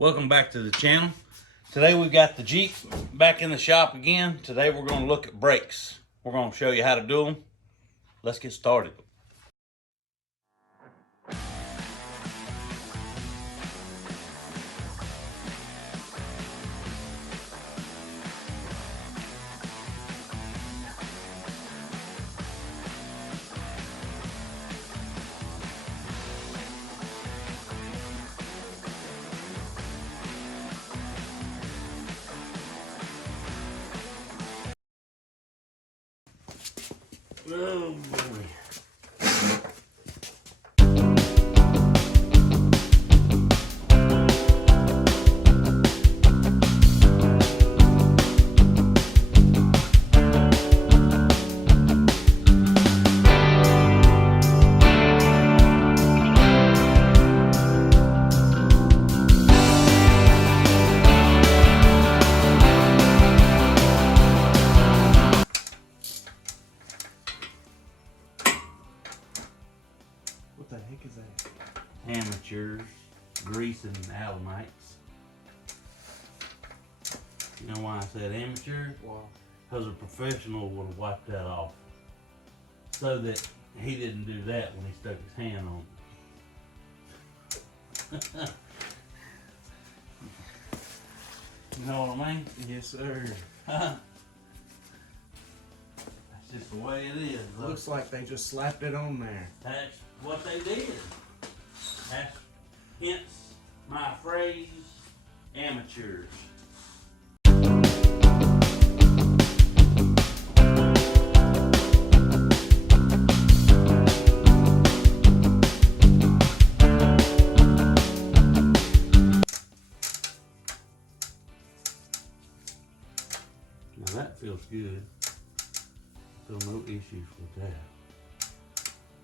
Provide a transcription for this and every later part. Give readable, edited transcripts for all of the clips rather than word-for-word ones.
Welcome back to the channel. Today we've got the Jeep back in the shop again. Today we're going to look at brakes. We're going to show you how to do them. Let's get started. Oh boy. What the heck is that? Amateurs, greasing alamites. You know why I said amateur? Wow. Because a professional would have wiped that off. So that he didn't do that when he stuck his hand on it. You know what I mean? Yes, sir. That's just the way it is. Look. Looks like they just slapped it on there. That's what they did. That's hence my phrase, amateurs. Now that feels good. Feel no issues with that.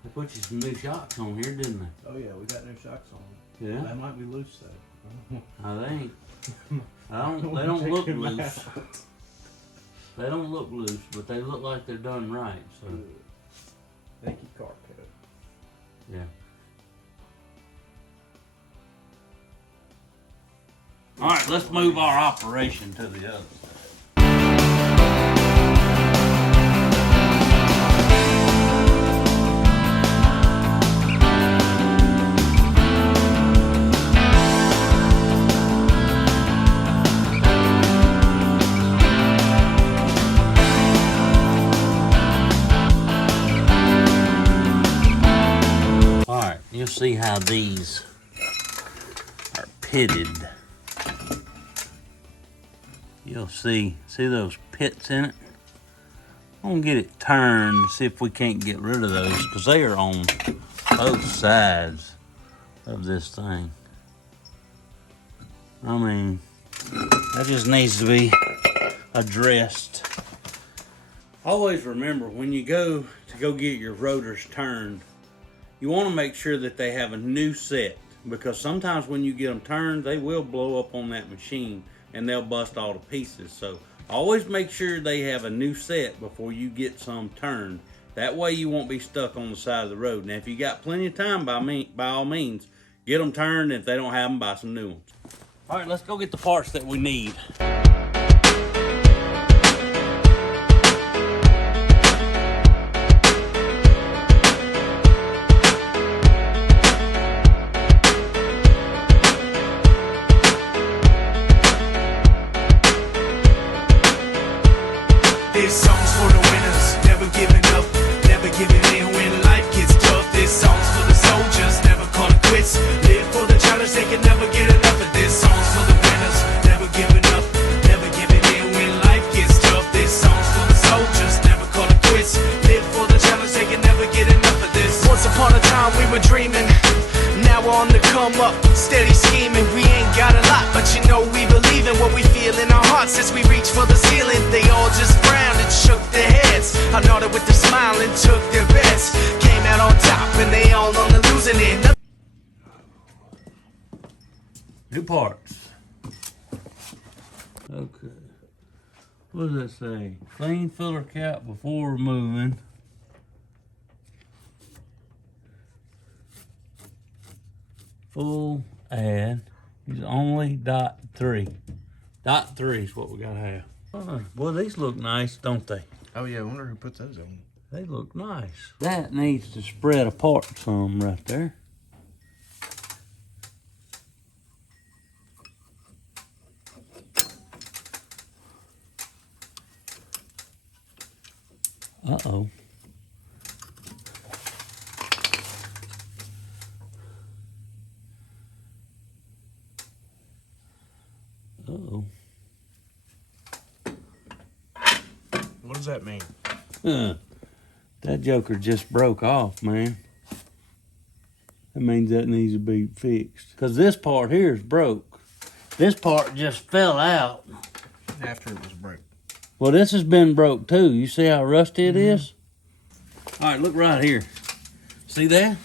They put you some new shocks on here, didn't they? Oh yeah, we got new shocks on. Yeah. They might be loose though. No, they ain't. They don't look loose. They don't look loose, but they look like they're done right. So Thank you, car code. yeah. All right, let's move our operation to the other side. You'll see how these are pitted. You'll see those pits in it? I'm gonna get it turned, see if we can't get rid of those, because they are on both sides of this thing. I mean, that just needs to be addressed. Always remember, when you go get your rotors turned, you want to make sure that they have a new set, because sometimes when you get them turned, they will blow up on that machine and they'll bust all the pieces. So always make sure they have a new set before you get some turned. That way you won't be stuck on the side of the road. Now if you got plenty of time, by all means, get them turned. If they don't have them, buy some new ones. All right, let's go get the parts that we need. This song's for the winners, never giving up, never giving in when life gets tough. This song's for the soldiers, never call it quits. Live for the challenge, they can never get enough of this. Song's for the winners, never giving up, never giving in when life gets tough. This song's for the soldiers, never call it quits. Live for the challenge, they can never get enough of this. Once upon a time we were dreaming, now we're on the come up, steady scheming. We ain't got a lot, but you know we believe in what we feel in our hearts as we reach for the ceiling. They all just frowned and shook their heads. I nodded with a smile and took their bets. Came out on top and they all on the losing end. New parts. Okay. What does that say? Clean filler cap before removing. Full add He's only .3. .3 is what we gotta have. Oh, boy, these look nice, don't they? Oh yeah, I wonder who put those on. They look nice. That needs to spread apart some right there. Uh-oh. Uh-oh. What does that mean? That joker just broke off, man. That means that needs to be fixed. Because this part here is broke. This part just fell out. After it was broke. Well, this has been broke too. You see how rusty it is? All right, look right here. See that?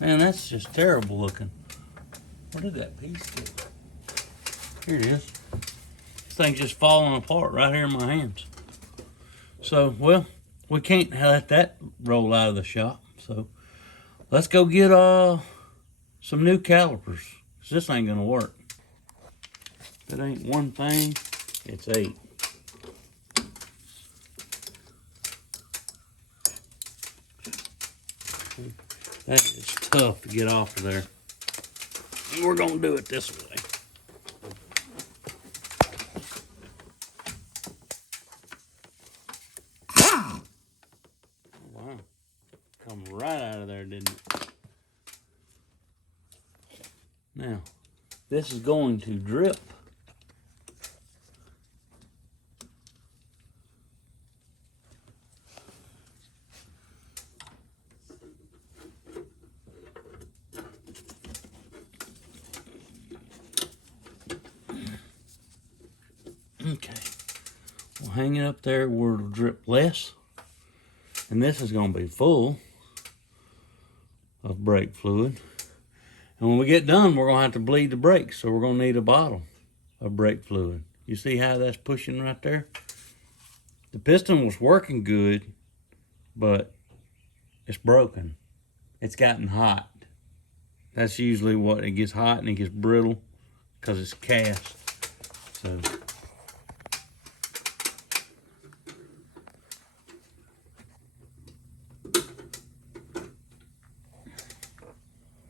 Man, that's just terrible looking. Where did that piece go? Here it is. This thing's just falling apart right here in my hands. So, well, we can't let that roll out of the shop. So, let's go get some new calipers. 'Cause this ain't gonna work. If it ain't one thing, it's 8. That is tough to get off of there. And we're gonna do it this way. Wow. Come right out of there, didn't it? Now, this is going to drip. Okay, we'll hang it up there where it'll drip less. And this is going to be full of brake fluid. And when we get done, we're going to have to bleed the brakes. So we're going to need a bottle of brake fluid. You see how that's pushing right there? The piston was working good, but it's broken. It's gotten hot. That's usually what, it gets hot and it gets brittle because it's cast. So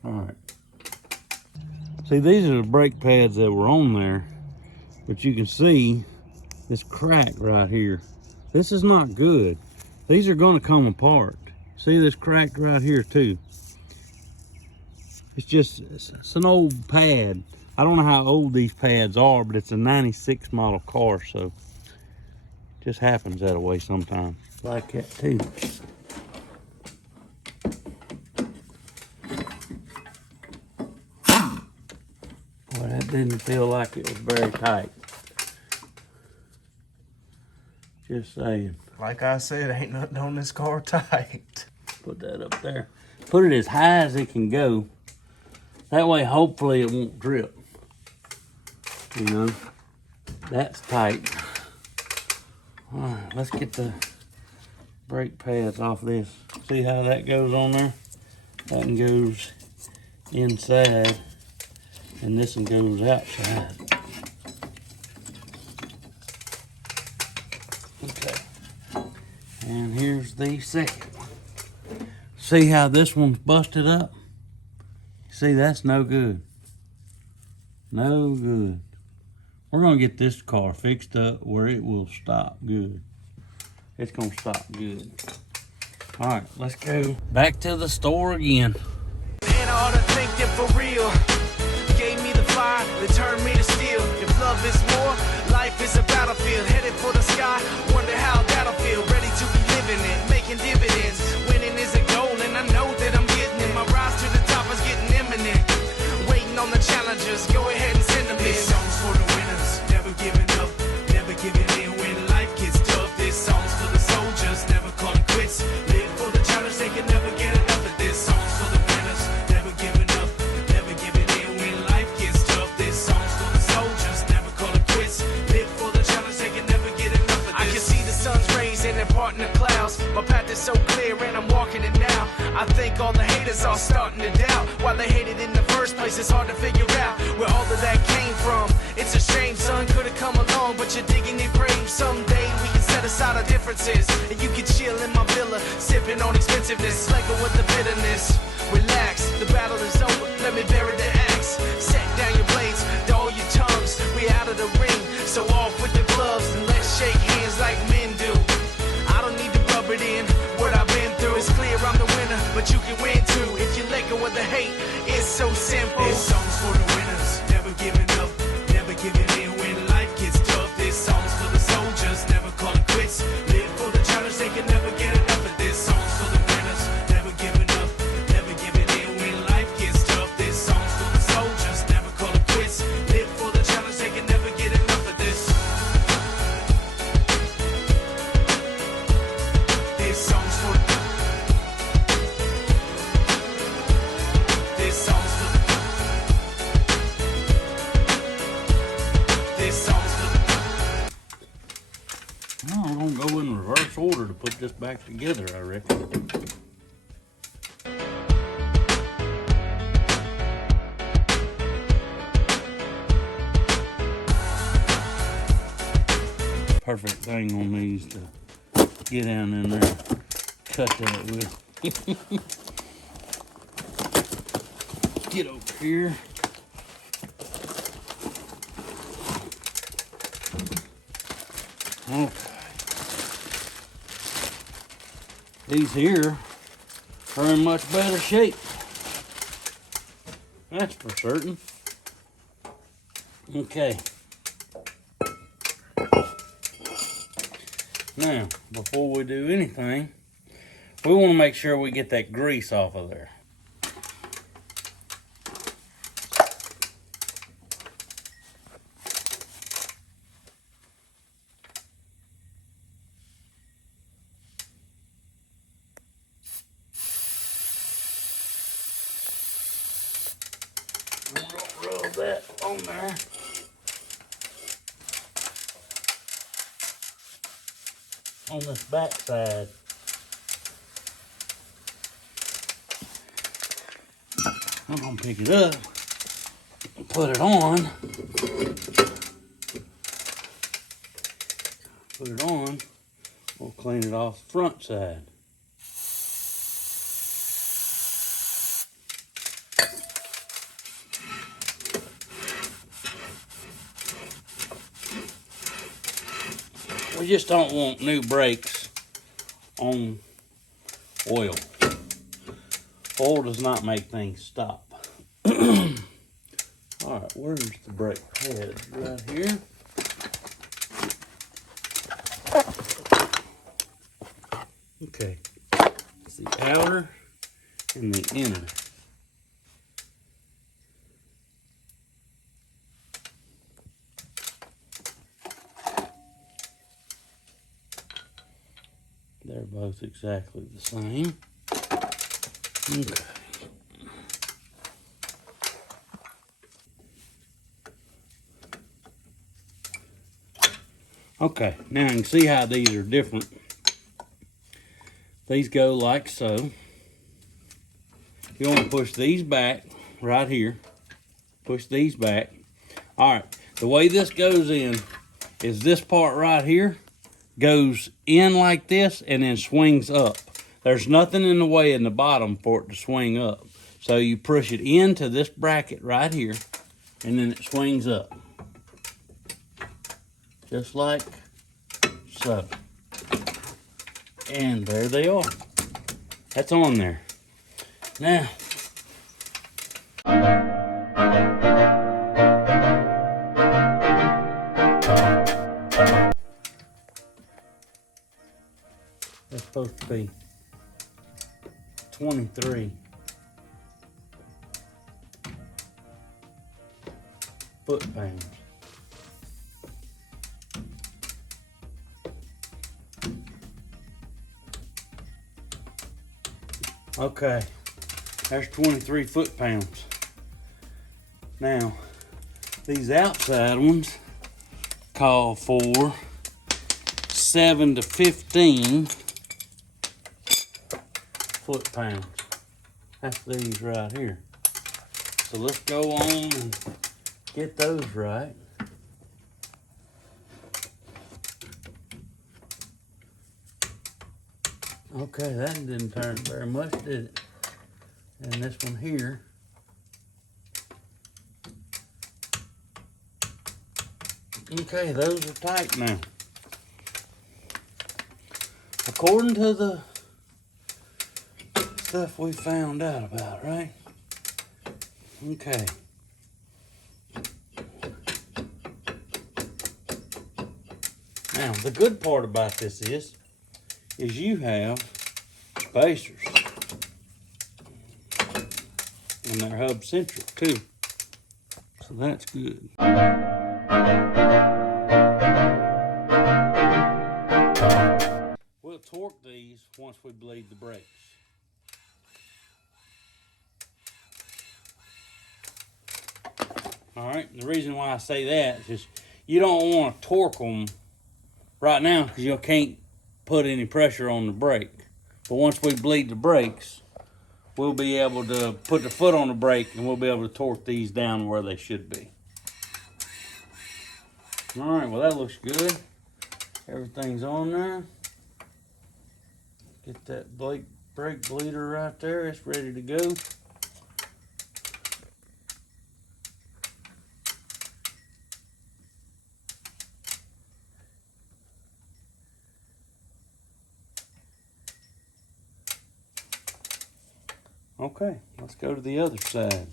all right. See, these are the brake pads that were on there, but you can see this crack right here. This is not good. These are going to come apart. See this crack right here too. It's an old pad. I don't know how old these pads are, but it's a 96 model car, so it just happens that way sometimes. Like that too. Well, that didn't feel like it was very tight. Just saying. Like I said, ain't nothing on this car tight. Put that up there. Put it as high as it can go. That way, hopefully, it won't drip. You know, that's tight. All right, let's get the brake pads off this. See how that goes on there? That one goes inside, and this one goes outside. Okay, and here's the second one. See how this one's busted up? See, that's no good. No good. We're gonna get this car fixed up where it will stop good. It's gonna stop good. All right, let's go back to the store again. And I ought to thank them for real. Gave me the fire that turned me to steel. If love is more, life is a battlefield. Headed for the sky, wonder how that'll feel. Ready to be living it, making dividends. Winning is a goal, and I know that I'm getting it. My rise to the top is getting imminent. Waiting on the challengers, go ahead and send them in. This song's for the winners, never giving up, never giving in when life gets tough. This song's for the soldiers, never calling quits. Live for the challenge, they can never get enough of this. Song's for the winners, never giving up, never giving in when life gets tough. This song's for the soldiers, never calling quits. Live for the challenge, they can never get enough of this. I can see the sun's rays and they're parting the clouds. My path is so clear and I'm walking it now. I think all the haters are starting to doubt why they hated in the first first place, it's hard to figure out where all of that came from. It's a shame, son, could've come along, but you're digging your grave. Someday we can set aside our differences, and you can chill in my villa, sipping on expensiveness, slacking with the bitterness. Relax, the battle is over, let me bury the axe. Set down your blades, dull your tongues, we out of the ring, so off with the gloves, and let's shake hands like men do. I don't need to rub it in, what I've been through. It's clear I'm the winner, but you can win too. If you let go of the hate, it's so simple. This song's for the winners, never giving up, never giving in when life gets tough. This song's for the soldiers, never calling quits. Live for the challenge, they can never get enough of this. Song's for the winners, never giving up, never giving in when life gets tough. This song's for the soldiers, never calling quits. Live for the challenge, they can never get enough of this. This song's for this song's for this song's for Well, I'm gonna go in reverse order to put this back together, I reckon. Perfect thing on these to get down in there, cut that with. Get over here. Okay. These here are in much better shape. That's for certain. Okay. Now, before we do anything, we want to make sure we get that grease off of there. Rub that on there. On this back side. I'm gonna pick it up and put it on. Put it on. We'll clean it off the front side. We just don't want new brakes on oil. Oil does not make things stop. All right, where's the brake pad? Right here. Okay, it's the outer and the inner. They're both exactly the same. Okay. Okay, now you can see how these are different. These go like so. You want to push these back right here. Push these back. All right, the way this goes in is this part right here goes in like this and then swings up. There's nothing in the way in the bottom for it to swing up. So you push it into this bracket right here and then it swings up. Just like so. And there they are. That's on there. Now, that's supposed to be 23 foot-pounds. Okay, there's 23 foot-pounds. Now, these outside ones call for 7 to 15 foot-pounds. That's these right here. So let's go on and get those right. Okay, that didn't turn very much, did it? And this one here. Okay, those are tight now. According to the stuff we found out about, right? Okay. Now, the good part about this is you have spacers. And they're hub centric too. So that's good. We'll torque these once we bleed the brakes. Alright, the reason why I say that is just you don't want to torque them right now because you can't put any pressure on the brake. But once we bleed the brakes, we'll be able to put the foot on the brake and we'll be able to torque these down where they should be. Alright, well that looks good. Everything's on there. Get that brake bleeder right there. It's ready to go. Okay, let's go to the other side.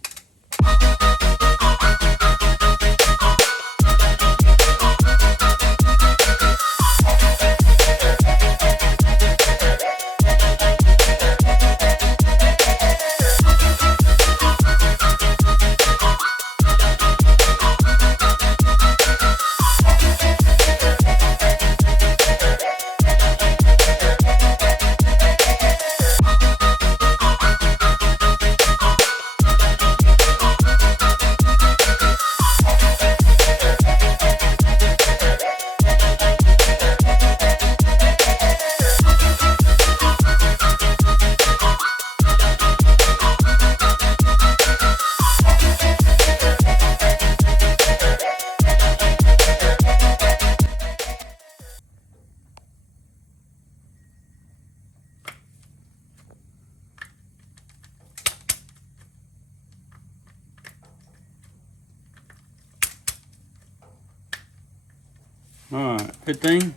Alright, good thing.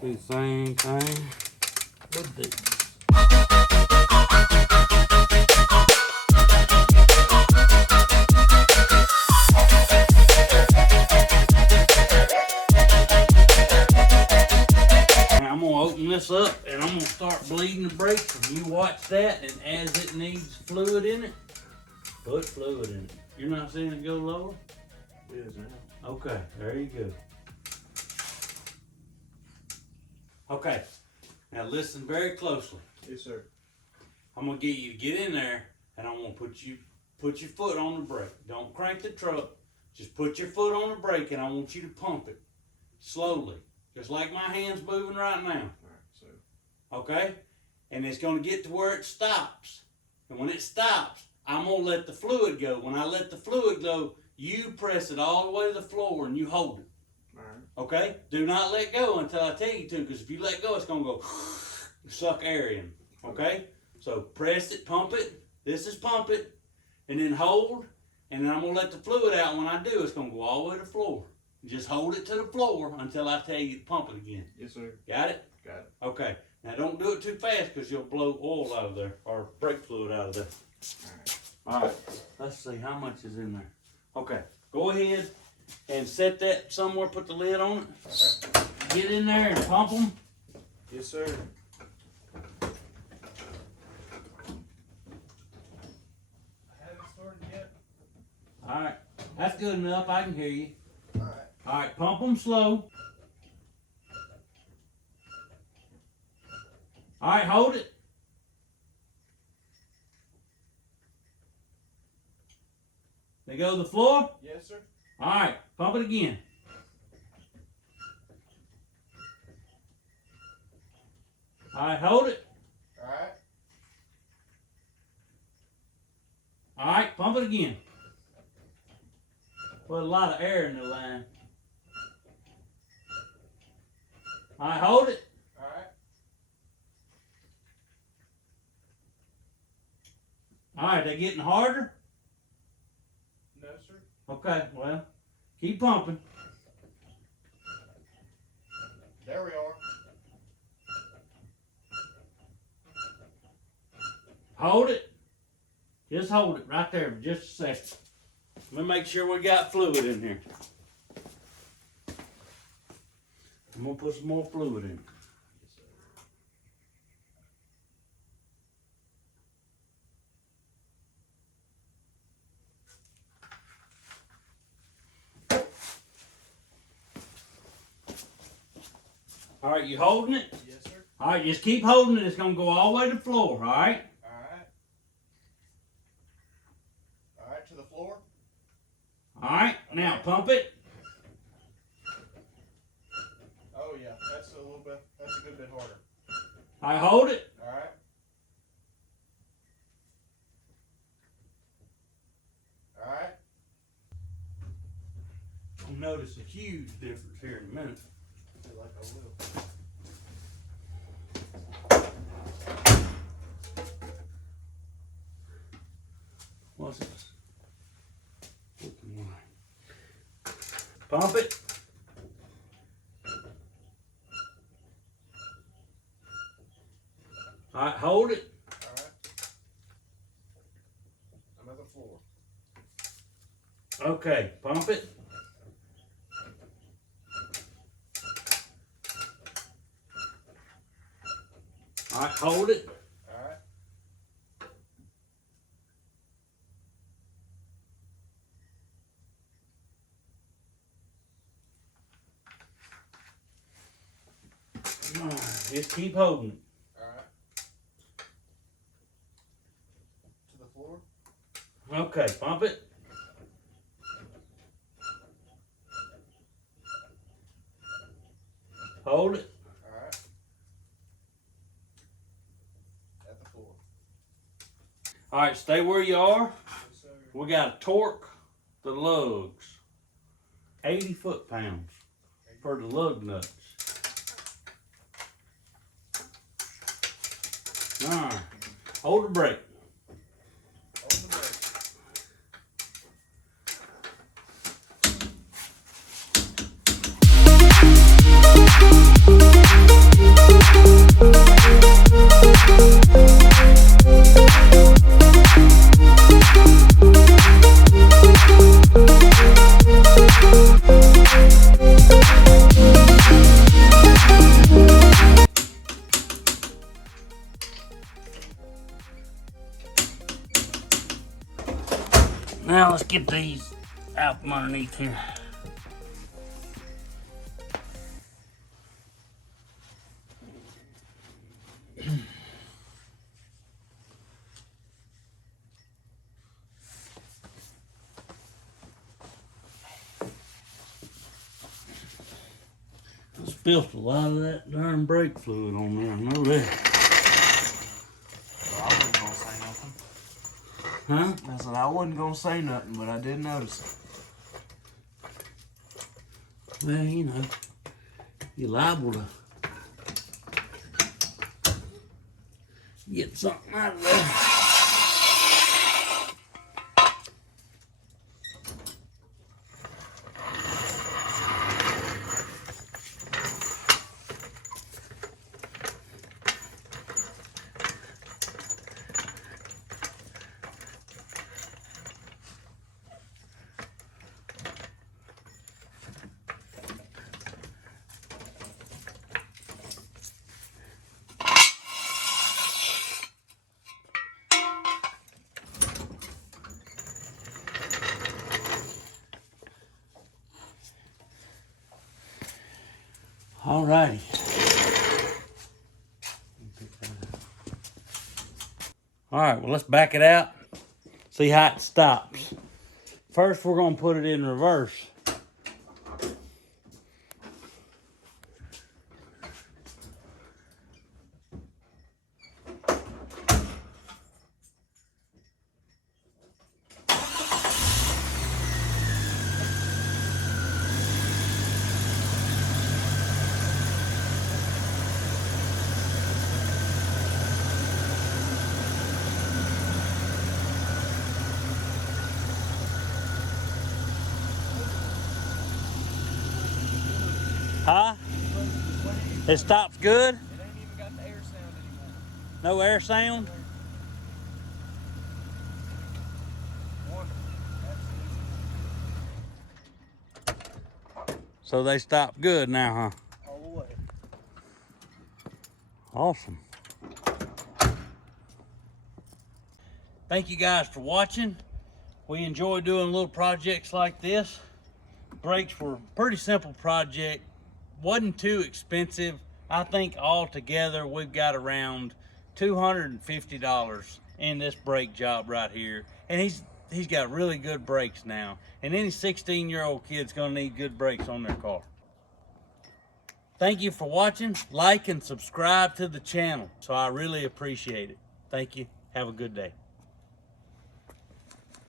Do the same thing with these. Now I'm gonna open this up and I'm gonna start bleeding the brakes and you watch that, and as it needs fluid in it, put fluid in it. You're not seeing it go lower? It is now. Okay, there you go. Okay, now listen very closely. Yes, sir. I'm gonna get you to get in there, and I'm gonna put your foot on the brake. Don't crank the truck. Just put your foot on the brake, and I want you to pump it slowly, just like my hand's moving right now. All right, so. Okay, and it's gonna get to where it stops, and when it stops, I'm gonna let the fluid go. When I let the fluid go, you press it all the way to the floor and you hold it. All right. Okay? Do not let go until I tell you to, because if you let go, it's going to go suck air in. Okay? So press it, pump it. This is pump it. And then hold. And then I'm going to let the fluid out. When I do, it's going to go all the way to the floor. Just hold it to the floor until I tell you to pump it again. Yes, sir. Got it? Got it. Okay. Now don't do it too fast because you'll blow oil out of there or brake fluid out of there. All right. All right. Let's see how much is in there. Okay, go ahead and set that somewhere, put the lid on it. Get in there and pump them. Yes, sir. I haven't started yet. All right, that's good enough, I can hear you. All right. All right, pump them slow. All right, hold it. They go to the floor? Yes, sir. All right, pump it again. All right, hold it. All right. All right, pump it again. Put a lot of air in the line. All right, hold it. All right. All right, they getting harder? No, sir. Okay, well, keep pumping. There we are. Hold it. Just hold it right there for just a second. Let me make sure we got fluid in here. I'm gonna put some more fluid in. All right, you holding it? Yes, sir. All right, just keep holding it. It's gonna go all the way to the floor, all right? All right. All right, to the floor. All right, now pump it. Oh yeah, that's a little bit. That's a good bit harder. All right, hold it. All right. All right. You'll notice a huge difference here in a minute. I feel like I will. What's this? Open line. Pump it. All right, hold it. All right. I'm at the floor. Okay, pump it. All right, hold it. All right. All right, just keep holding it. All right. To the floor. Okay, pump it. Hold it. All right. At the floor. All right, stay where you are. Yes, sir. We got to torque the lugs. 80 foot-pounds for the lug nuts. All right, hold the brake. Hold the brake. Now let's get these out from underneath here. I spilled a lot of that darn brake fluid on there, I know that. Well, I wasn't gonna say nothing. Huh? I said I wasn't gonna say nothing, but I did notice it. Well, you know, you're liable to get something out of there. All righty. All right, well, let's back it out, see how it stops. First, we're going to put it in reverse. Huh? It stops good? It ain't even got the air sound anymore. No air sound? Wonderful. Absolutely. So they stop good now, huh? All the way. Awesome. Thank you guys for watching. We enjoy doing little projects like this. Brakes were a pretty simple project. Wasn't too expensive. I think altogether we've got around $250 in this brake job right here. And he's got really good brakes now. And any 16-year-old kid's gonna need good brakes on their car. Thank you for watching. Like and subscribe to the channel. So I really appreciate it. Thank you. Have a good day.